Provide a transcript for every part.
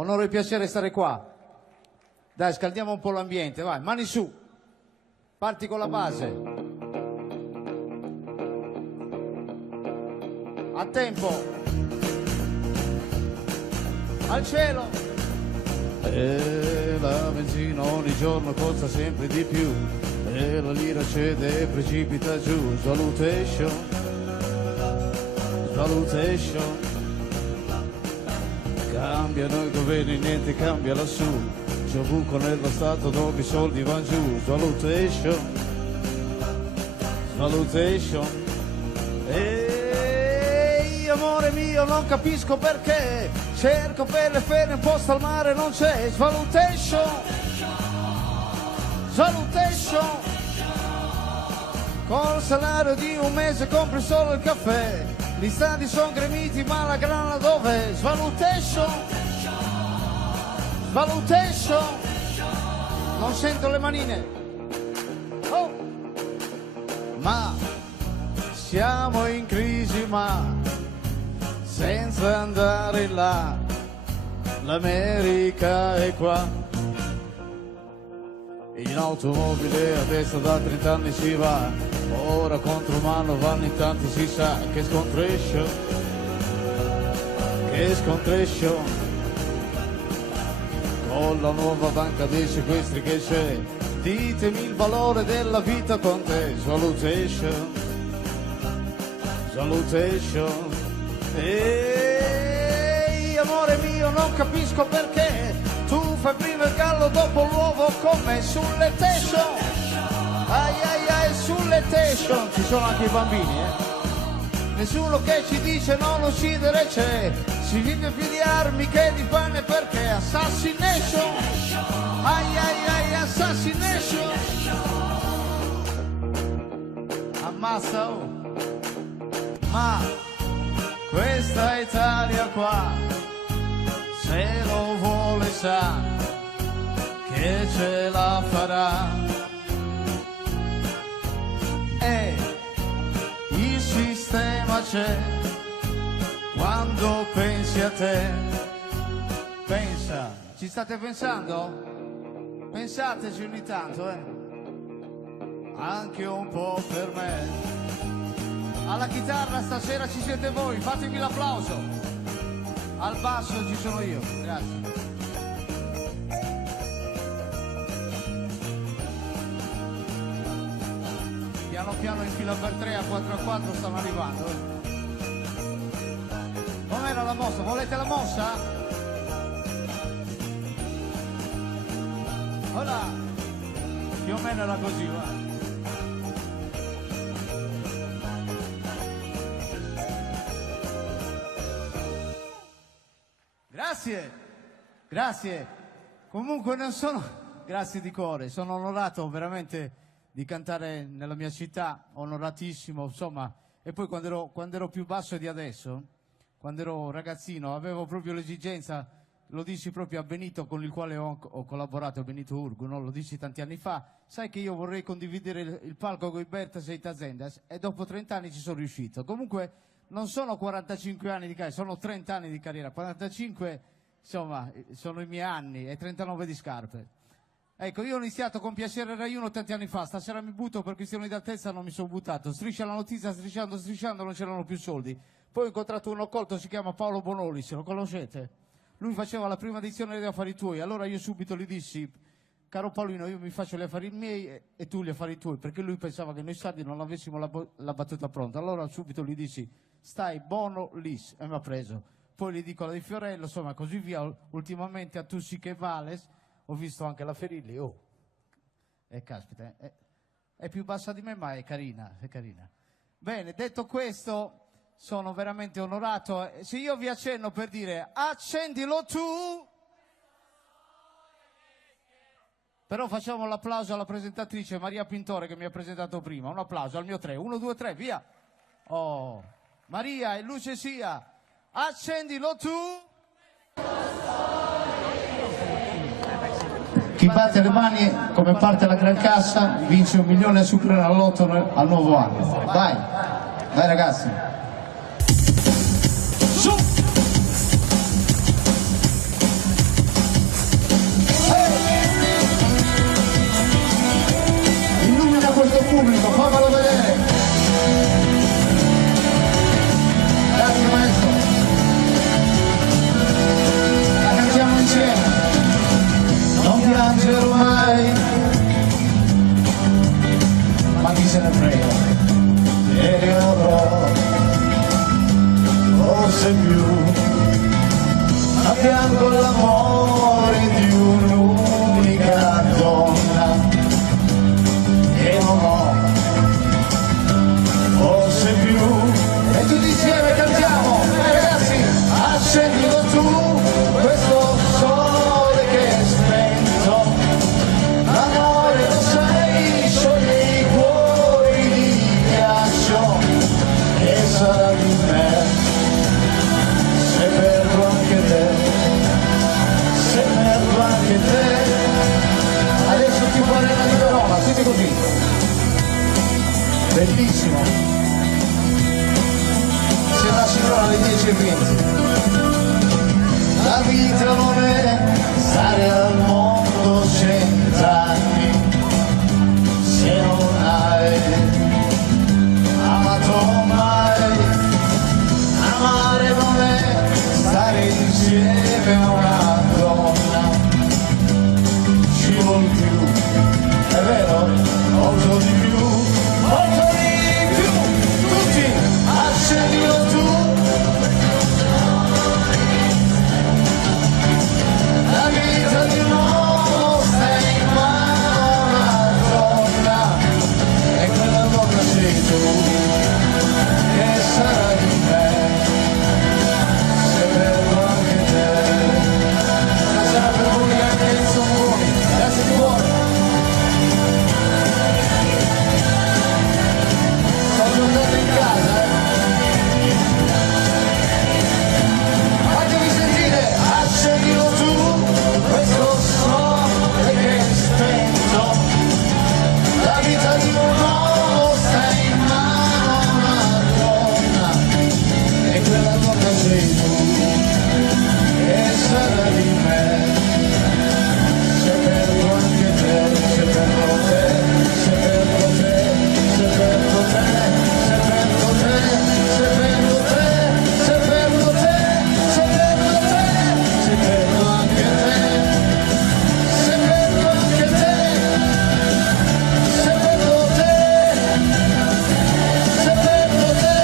onore e piacere stare qua. Dai, scaldiamo un po' l'ambiente, vai, mani su. Parti con la base. A tempo. Al cielo. E la benzina ogni giorno costa sempre di più. E la lira cede e precipita giù. Salutation. Salutation. Cambiano i governi, niente cambia lassù. C'è un buco nello stato dove i soldi vanno giù. Salutation. Salutation. Ehi, amore mio, non capisco perché. Cerco per le ferie in posto al mare, non c'è. Salutation. Salutation. Col salario di un mese compri solo il caffè. Gli stadi sono gremiti ma la grana dov'è? Salutation. Salutation. Non sento le manine. Oh. Ma siamo in crisi, ma senza andare là. L'America è qua. In automobile adesso da 30 anni si va. Ora contro mano vanno in tanti, si sa. Che scontrescio. Che scontrescio. Con la nuova banca dei sequestri che c'è, ditemi il valore della vita con te. Salutation. Salutation. Ehi, amore mio, non capisco perché tu fai prima il gallo dopo l'uovo con me. Sulle station. Ai ai ai, sulle station. Ci sono anche i bambini, Nessuno che ci dice non uccidere c'è. Si vive più di armi che di pane perché assassination. Ai ai ai, assassination. Ammazza, oh. Ma questa Italia qua, se lo vuole sa che ce la farà. E il sistema c'è. Quando pensi a te, pensa, ci state pensando? Pensateci ogni tanto, Anche un po' per me. Alla chitarra stasera ci siete voi, fatemi l'applauso. Al basso ci sono io, grazie. Piano piano in fila per 3 a 4 a 4 stanno arrivando, Com'era la mossa? Volete la mossa? Ora, più o meno era così, va. Grazie, grazie. Comunque non sono... Grazie di cuore, sono onorato veramente di cantare nella mia città, onoratissimo, insomma. E poi quando ero più basso di adesso... Quando ero ragazzino avevo proprio l'esigenza, lo dissi proprio a Benito con il quale ho collaborato, Benito Urgu, no? Lo dissi tanti anni fa, sai che io vorrei condividere il palco con i Berta Seita Zendas, e dopo 30 anni ci sono riuscito. Comunque non sono 45 anni di carriera, sono 30 anni di carriera, 45 insomma sono i miei anni e 39 di scarpe. Ecco, io ho iniziato con Piacere Rai 1 tanti anni fa, stasera mi butto per questioni d'altezza, non mi sono buttato. Striscia la notizia, strisciando, non c'erano più soldi. Poi ho incontrato uno colto, si chiama Paolo Bonoli, se lo conoscete? Lui faceva la prima edizione degli Affari Tuoi, allora io subito gli dissi, caro Paolino, io mi faccio gli affari miei e tu gli affari tuoi, perché lui pensava che noi sardi non avessimo la battuta pronta. Allora subito gli dissi, stai buono lis, e mi ha preso. Poi gli dico la di Fiorello, insomma così via. Ultimamente a Tu sì che vales, ho visto anche la Ferilli, caspita, è più bassa di me ma è carina, è carina. Bene, detto questo, sono veramente onorato. Se io vi accenno per dire accendilo tu, però facciamo l'applauso alla presentatrice Maria Pintore che mi ha presentato prima. Un applauso al mio 3, 1, 2, 3, via. Oh, Maria e luce sia, accendilo tu. Chi batte le mani come parte la gran cassa vince 1 milione a Super Allotto al nuovo anno. Vai, vai ragazzi. Su! forse più, a fianco l'amore di un'unica donna che non ho, forse più. E tutti insieme cantiamo, ragazzi, accendilo tu, questo sole che è spento, l'amore lo sai, scioglie i cuori di ghiaccio, e sarà di me, se perdo anche te, se perdo anche te. Adesso ti farei una parola, tutti così, bellissimo. Se la signora alle 10:20. La vita non è stare al mondo 100 anni, se non hai amato mai. Amare non è stare insieme a una donna, ci vuol più, è vero, molto di più, molto di più. Tutti, accendilo tu. La vita di un uomo sta in mano a una donna, e quella donna sei tu, che sarà di me, se perdo anche te. Sarà per voi anche il Sommoni, grazie di cuore. Sto giocando in casa, Fatevi sentire, accendilo tu, questo sole che è spento, la vita di un uomo sta in mano a una donna, e quella donna sei tu, e sarà di me, se perdo anche te, se perdo te, se perdo te, se perdo te, se perdo te, se perdo te, se perdo te, se perdo te, se perdo anche te, se perdo anche te, se perdo te, se perdo te,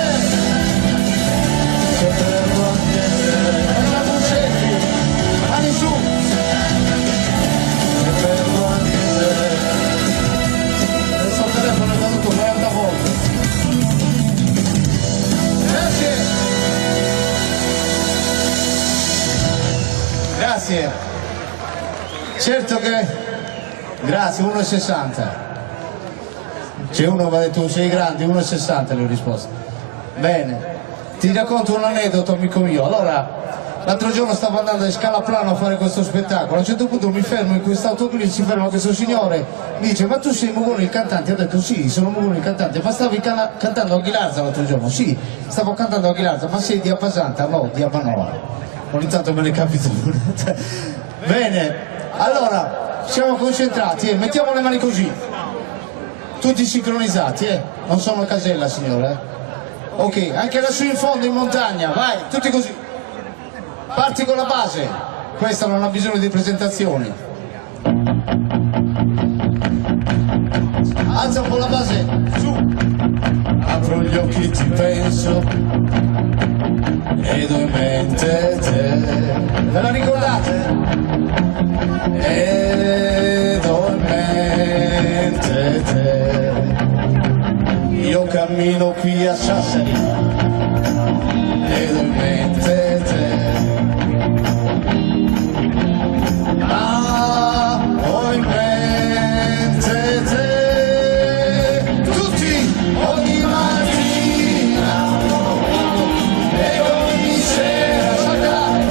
se perdo anche te. Andiamo senti, mani su, se perdo anche te. Questo telefono è caduto 40 volte. Grazie. Grazie. Certo che... Grazie, 1,60. C'è uno che ha detto sei grandi, 1,60 le ho risposto. Bene. Ti racconto un aneddoto, amico mio. Allora, l'altro giorno stavo andando in Scalaplano a fare questo spettacolo. A un certo punto mi fermo in quest'autogrill, si ferma questo signore, mi dice: ma tu sei Mugone il cantante? Ho detto: sì, sono Mugone il cantante. Ma stavi cantando a Ghilarza l'altro giorno? Sì, stavo cantando a Ghilarza. Ma sei di Appasanta? No, di Abbanoa. Ogni tanto me ne capita una. Bene, allora, siamo concentrati, mettiamo le mani così. Tutti sincronizzati, non sono casella, signore. Ok, anche lassù in fondo, in montagna, vai, tutti così. Parti con la base, questa non ha bisogno di presentazioni. Alza un po' la base, su. Apro gli occhi, ti penso, ed ho in mente te. Ve la ricordate? Ed ho in mente te. Io cammino qui a Sassari, ed ho in mente te. Ma ho in mente te. Tutti, ogni mattina e ogni sera, saltare,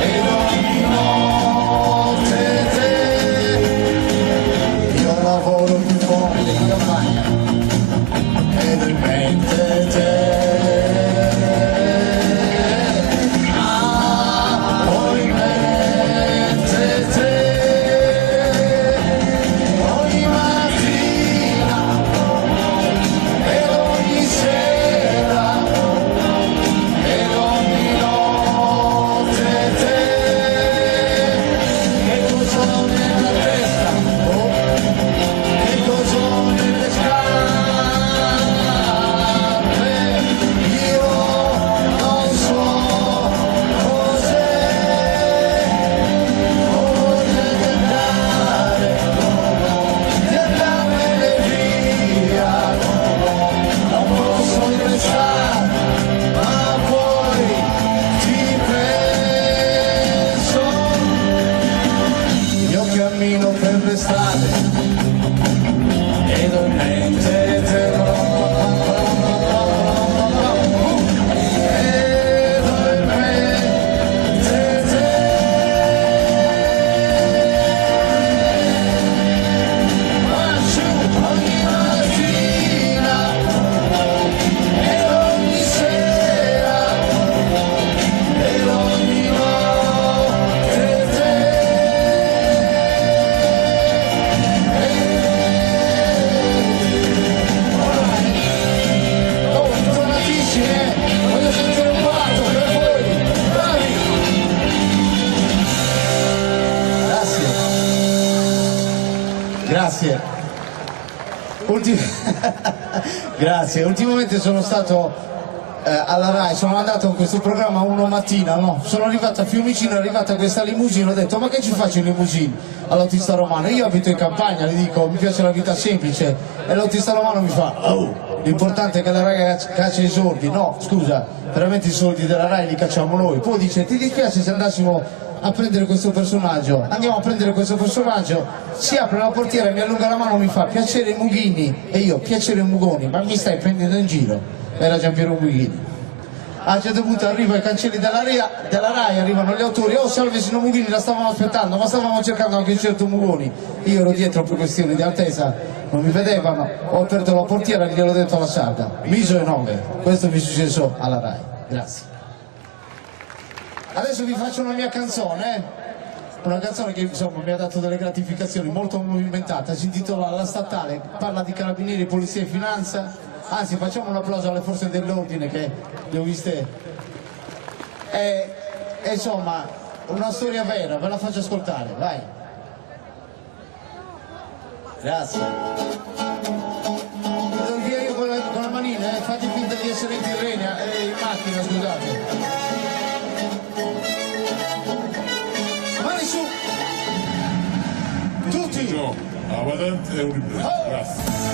ed ogni notte te. Io lavoro in fondo in campagna, ed ho in mente te. grazie. Grazie, ultimamente sono stato alla Rai, sono andato in questo programma uno mattina, no? Sono arrivato a Fiumicino, è arrivata questa limousine, ho detto ma che ci faccio in limousine all'autista romano? Io abito in campagna, gli dico mi piace la vita semplice e l'autista romano mi fa oh, l'importante è che la Rai caccia i soldi. No, scusa, veramente i soldi della Rai li cacciamo noi. Poi dice ti dispiace se andassimo a prendere questo personaggio? Andiamo a prendere questo personaggio, si apre la portiera, mi allunga la mano, mi fa piacere Mughini e io piacere Mugoni, ma mi stai prendendo in giro? Era Giampiero Mughini. A un certo punto arriva ai cancelli della Rai, arrivano gli autori, oh salve signor Mughini, la stavamo aspettando, ma stavamo cercando anche un certo Mugoni. Io ero dietro per questioni di altezza, non mi vedevano, ho aperto la portiera e gliel'ho detto alla sarda, miso e nove, questo mi è successo alla Rai, grazie. Adesso vi faccio una mia canzone, una canzone che insomma mi ha dato delle gratificazioni, molto movimentata, si intitola La Statale, parla di carabinieri, polizia e finanza. Anzi, facciamo un applauso alle forze dell'ordine che le ho viste. È insomma una storia vera, ve la faccio ascoltare, vai. Grazie. Vedo via io con la manina, fate finta di essere in Tirrenia, in macchina, scusate. Mani su! Tutti! No, avanti e un ribrezzo, grazie.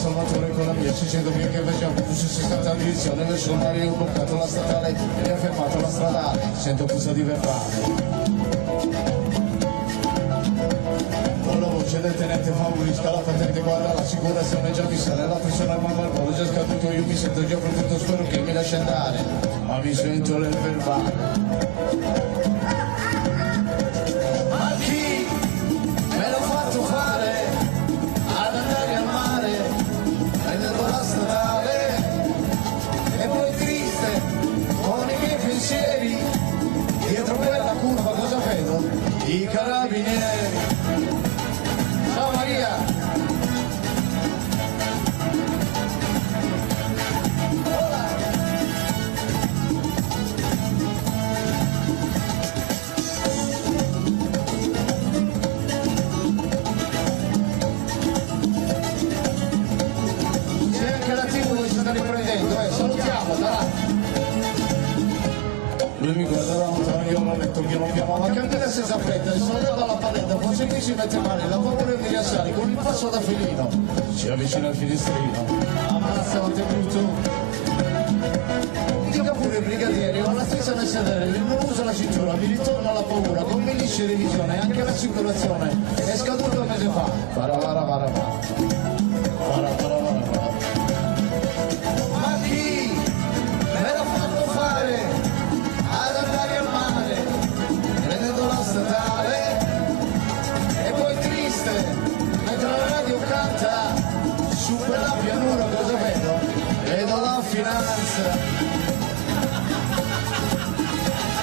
Salvatore con la mia 600 mila che facciamo su 60 divisione nel solare ho bloccato la statale e ha fermato la stradale sento puzza di verbale con la voce del tenente favorisca la patente guarda l'assicurazione già vista nella persona al mamma al volo già scaduto io mi sento già protetto spero che mi lasci andare ma mi sento nel verbale ma chi me l'ha fatto fare ad andare al mare prendendo la statale e poi triste con i miei pensieri dietro quella curva cosa vedo? I carabinieri. Ciao Maria. Lui mi guarda da lontano, io lo metto piano piano, ma cammina senza fretta, solleva la paletta, forse qui si mette male, la paura mi riassale, con il passo da felino, si avvicina al finestrino, ammazza te brutto. Dica pure brigadiere, ho la stessa nel sedere, non uso la cintura, mi ritorna la paura, con milizia revisione, anche l'assicurazione, è scaduto un mese fa, vara. Ma chi me l'ha fatto fare? Ad andare al mare, prendendo la statale, e poi triste, mentre la radio canta, su quella pianura cosa vedo? Vedo la finanza.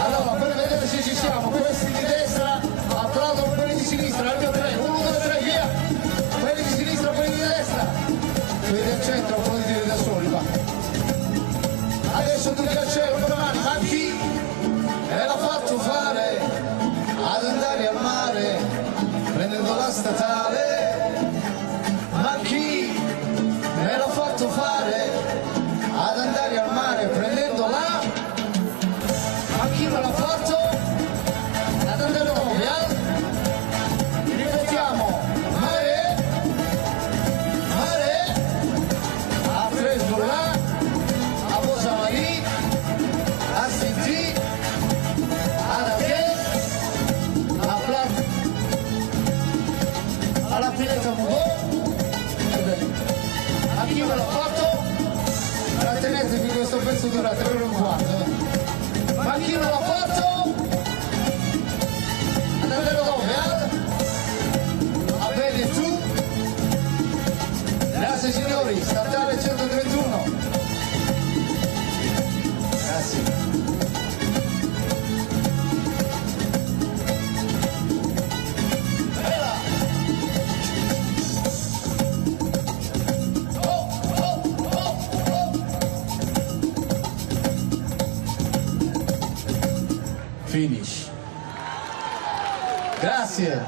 Allora, per vedere se ci siamo, questi di destra applaudono quelli di sinistra, al mio 3, 1, 2, 3, via! Quelli di sinistra, quelli di destra, quelli del centro, potete dire da soli, va. Adesso tutti al cielo, con le mani, ma chi me l'ha fatto fare ad andare al mare prendendo la statale? Ma chi me l'ha fatto fare ad andare al mare prendendo la? Ma chi me l'ha fatto ad andare al? Ripetiamo, mare, a preso là, a Bosamari, a Senti, alla pineta Mugò, a chi me l'ha fatto? Trattenete che questo pezzo dura 3 ore e un quarto. Ma chi me l'ha fatto? Andate dove? A bene tu? Grazie signori, statale 131. Grazie. finish. Grazie.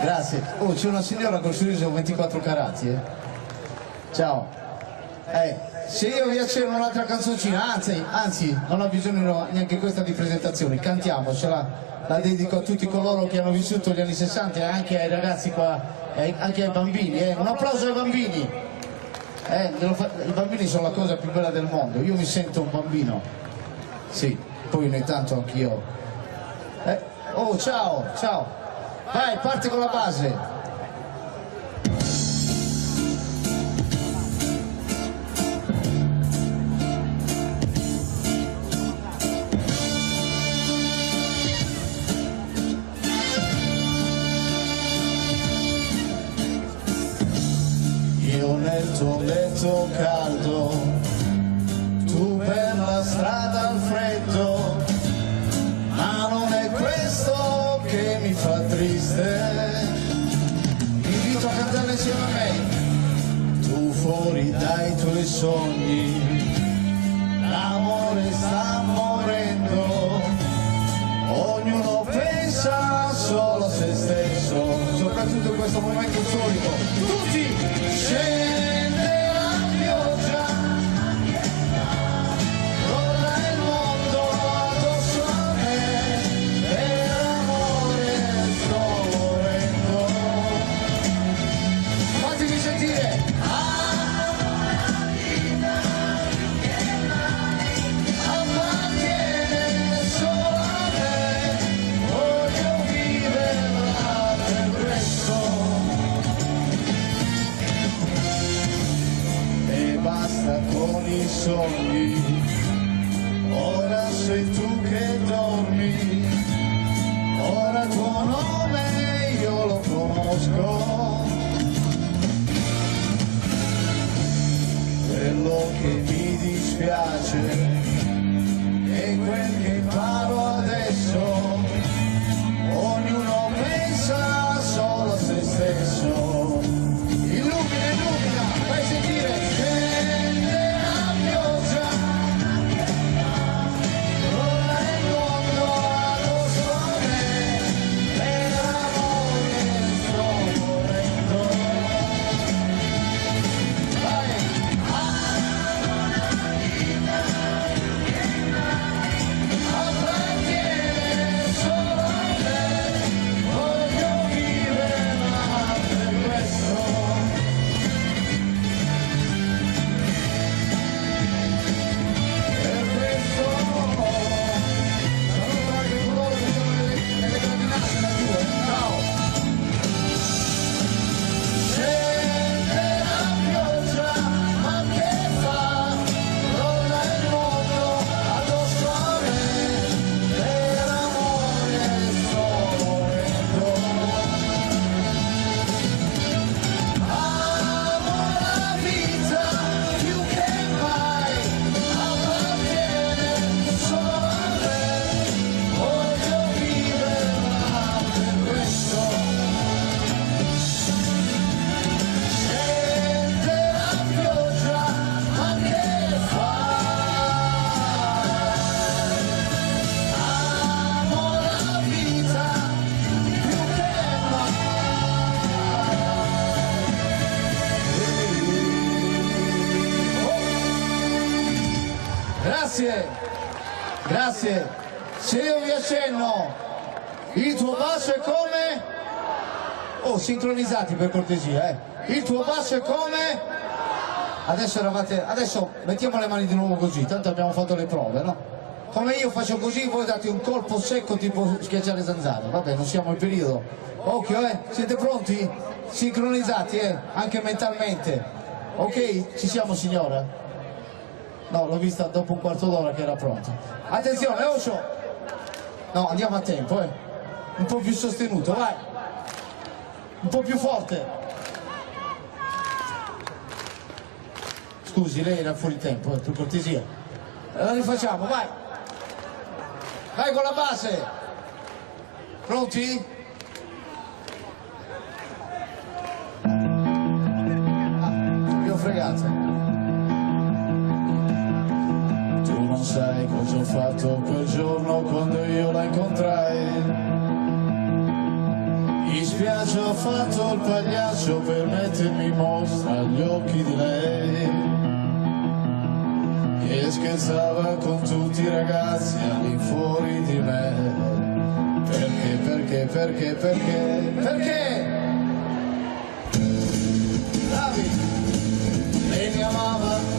Grazie. Oh, c'è una signora col sorriso 24 carati, eh. Ciao. Se io vi accenno un'altra canzoncina, anzi, non ha bisogno neanche questa di presentazione, cantiamocela. La dedico a tutti coloro che hanno vissuto gli anni 60 e anche ai ragazzi qua, anche ai bambini. Un applauso ai bambini. I bambini sono la cosa più bella del mondo. Io mi sento un bambino. Sì, poi ogni tanto anch'io. Oh, ciao, ciao. Vai, parte con la base. Io nel tuo letto caldo, tu per la strada al freddo, ma non è questo che mi fa triste. Ti invito a cantare insieme a me. Tu fuori dai tuoi sogni, l'amore sta morendo, ognuno pensa solo a se stesso, soprattutto in questo momento storico. Tutti! Scende la pioggia, rolla il mondo addosso a me, per amore sto morendo. Fatemi sentire. Appartiene solo a me, voglio viverla per questo. Basta con i sogni, ora sei tu che dormi, ora il tuo nome io lo conosco, quello che mi dispiace è quel che imparo adesso, ognuno pensa solo a se stesso. Illumina, fai sentire. Grazie. Se io vi accenno, il tuo basso è come? Oh, sincronizzati per cortesia, Il tuo basso è come? Adesso mettiamo le mani di nuovo così, tanto abbiamo fatto le prove, no? Come io faccio così, voi date un colpo secco tipo schiacciare zanzare. Vabbè, non siamo in periodo. Occhio, Siete pronti? Sincronizzati, anche mentalmente. Ok? Ci siamo, signora? No, l'ho vista dopo un quarto d'ora che era pronta. Attenzione, Osho! No, andiamo a tempo, Un po' più sostenuto, vai! Un po' più forte! Scusi, lei era fuori tempo, per cortesia. La rifacciamo, vai! Vai con la base! Pronti? Vi ho fregato. sai cosa ho fatto quel giorno quando io la incontrai. In spiaggia ho fatto il pagliaccio per mettermi in mostra agli occhi di lei, che scherzava con tutti i ragazzi all'infuori di me. Perché? Bravi! Lei mi amava,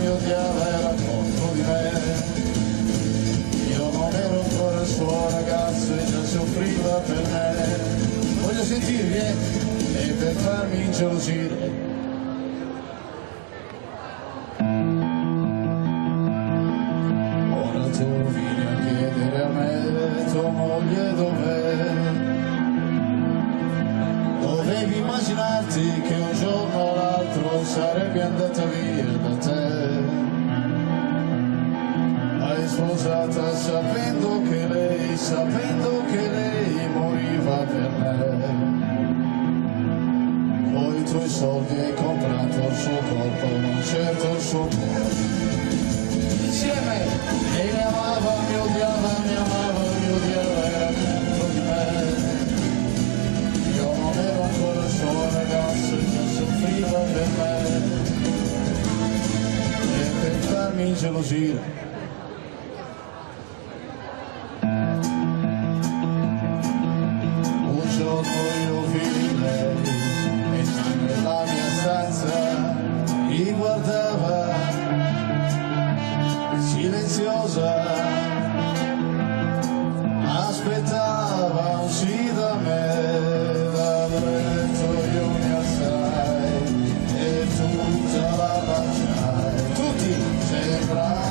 mi odiava, era contro di me. Io non ero ancora il suo ragazzo e già soffriva per me. Voglio sentirvi, e per farmi ingelosire. Ora tu vieni a chiedere a me, tua moglie dov'è? Dovevi immaginarti che un giorno o l'altro sarebbe andata via da te. L'hai sposata sapendo che lei moriva per me. Con i tuoi soldi hai comprato il suo corpo, non certo il suo cuore. Insieme, lei mi amava, mi odiava, era contro di me. Io non ero ancora il suo ragazzo e già soffriva per me. E per farmi ingelosire. Un giorno io vidi lei e nella mia stanza mi guardava silenziosa, aspettava un sì da me. Dal letto io mi alzai e tutta la baciai. Tutti sembrava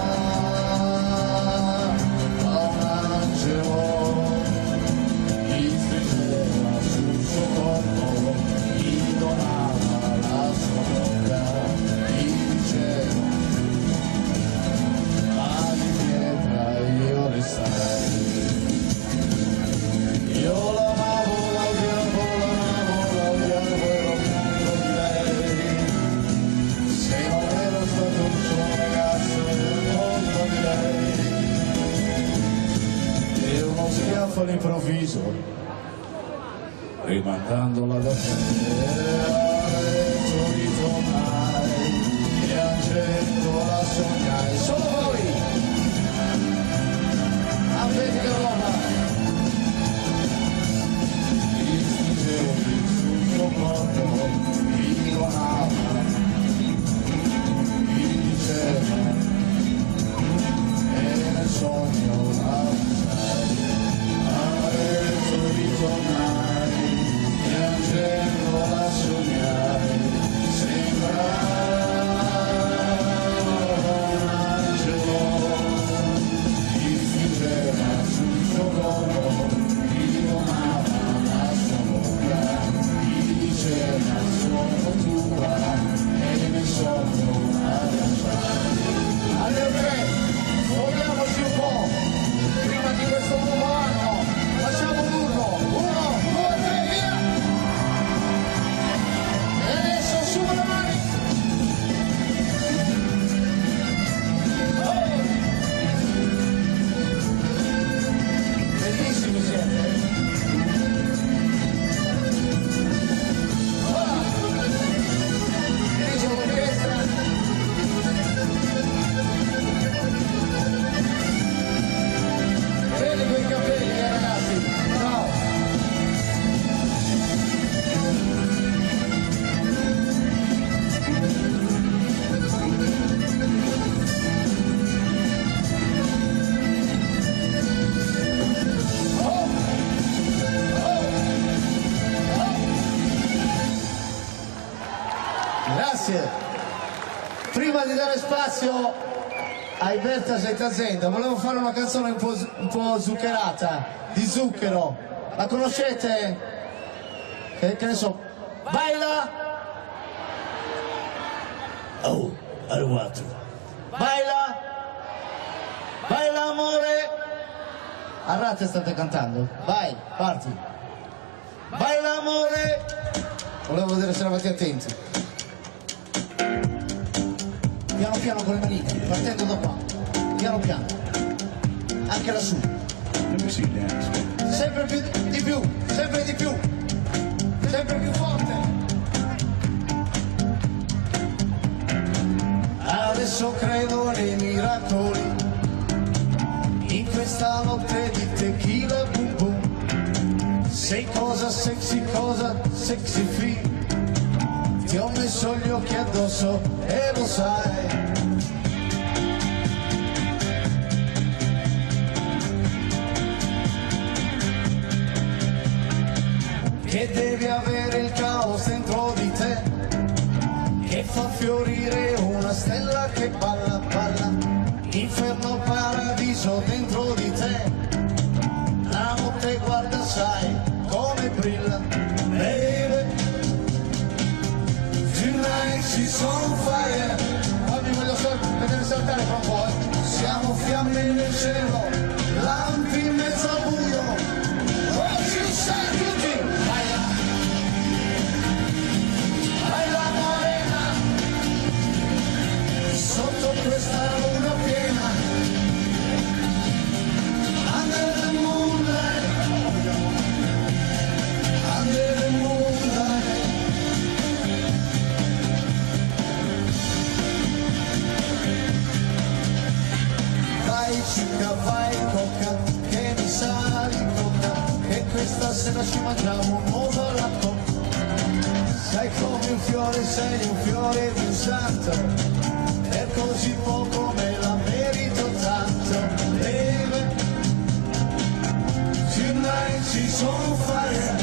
un angelo, mi stringeva sul suo corpo, mi donava la sua bocca, mi diceva mani pietra, io restai. Io l'amavo, l'odiavo, ero contro di lei. Se non ero stato un suo ragazzo, ero contro di lei. E uno schiaffo all'improvviso, rimandandola da te. Adesso ritornai e angelo la sognai. Solo voi! Avete che roba! Mi stringevi sul tuo corpo, mi donava, mi diceva, e nel sogno la baciai. Adesso ritornai e angelo la sognai. Sembrava un angelo, mi stringeva sul suo corpo, mi donava la sua bocca, mi diceva sono tua e ne sono a lasciare. Allora, muoviamoci un po' prima di questo nuovo anno, facciamo un urlo, 1, 2, 3, via! E adesso su le mani! Bellissimi siete! Dirige l'orchestra! Vedi quei capelli, ragazzi! Ciao! Grazie. Prima di dare spazio a Iberta Zeta, volevo fare una canzone un po' zuccherata, di zucchero. La conoscete? Che ne so? Baila! Oh, arrivato. Baila! Baila amore! A rate state cantando? Vai, parti! Baila amore! Volevo vedere se eravate attenti. piano piano con le manine, partendo da qua, piano piano, anche lassù. Sempre più di più, sempre di più, sempre più forte. Adesso credo nei miracoli, in questa notte di tequila boom boom. Sei cosa sexy free, ti ho messo gli occhi addosso e lo sai. Che devi avere il caos dentro di te, che fa fiorire una stella che balla, balla. Inferno, paradiso dentro di te, la notte guarda sai come brilla. Baby, tonight she's on fire. Oggi voglio vedere saltare fra un po'. Siamo fiamme nel cielo, lampi in mezzo al buio. What you say tutti? Baila, baila morena, sotto questa luna piena. Under the moonlight, under the moonlight. Vai cica, vai coca, che mi sa di coca, e questa sera ci mangiamo un uovo alla coca. Sei come un fiore, sei un fiore di un santo, per così poco me la merito tanto. Baby, tonight she's on fire.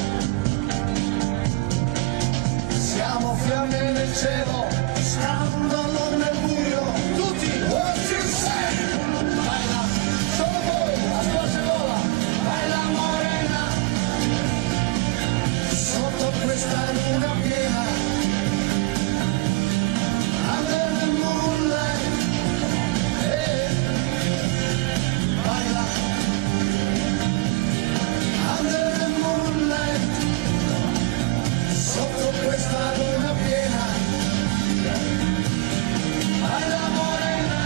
Siamo fiamme nel cielo, scandalo nel buio. Tutti, what you say? Baila, solo voi, a squarciagola, baila morena, sotto questa luna piena. Under the moonlight, baila, under the moonlight, sotto questa luna piena. Baila morena,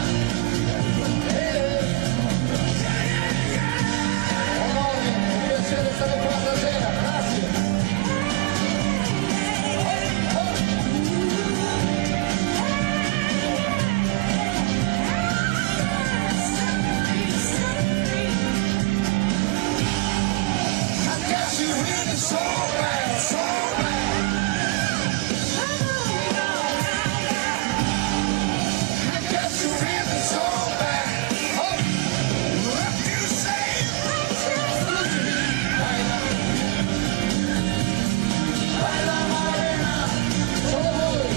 Onore, è un piacere stare qua stasera, grazie. I guess you really so bad, so bad. I guess you really so bad. Oh, what you say? Baila, baila morena, solo voi,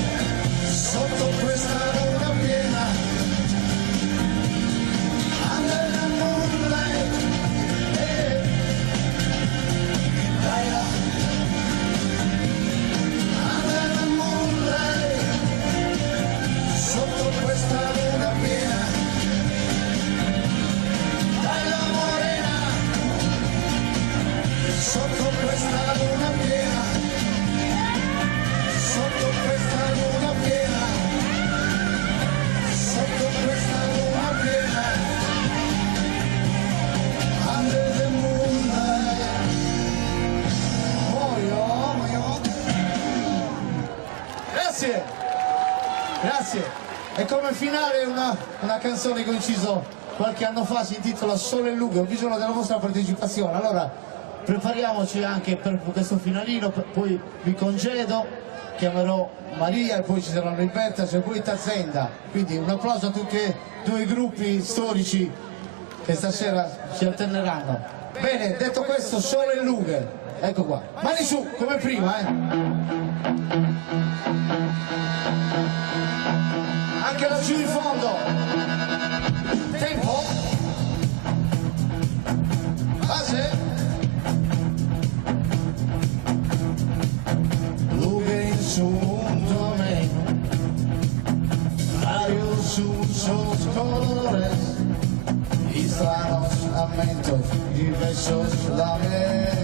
sotto questa luna piena. Under the moonlight, baila, under the moonlight, sotto questa luna piena. Baila morena, sotto questa luna piena, sotto questa luna piena, sotto questa luna piena. Under the moonlight. Muoio. Grazie, grazie. E come finale una canzone che ho inciso qualche anno fa, si intitola Sole e Lughe. Ho bisogno della vostra partecipazione. Allora, prepariamoci anche per questo finalino, poi vi congedo, chiamerò Maria e poi ci saranno i Bertas e poi Tazenda. Quindi un applauso a tutti e due i gruppi storici che stasera si alterneranno. Bene, detto questo, Sole e Lughe. Ecco qua. Mani su, come prima, Anche laggiù in fondo. Tempo. Base. Lughe in su un dominio, varios usos, colores y stranos lamentos, diversos lamentos.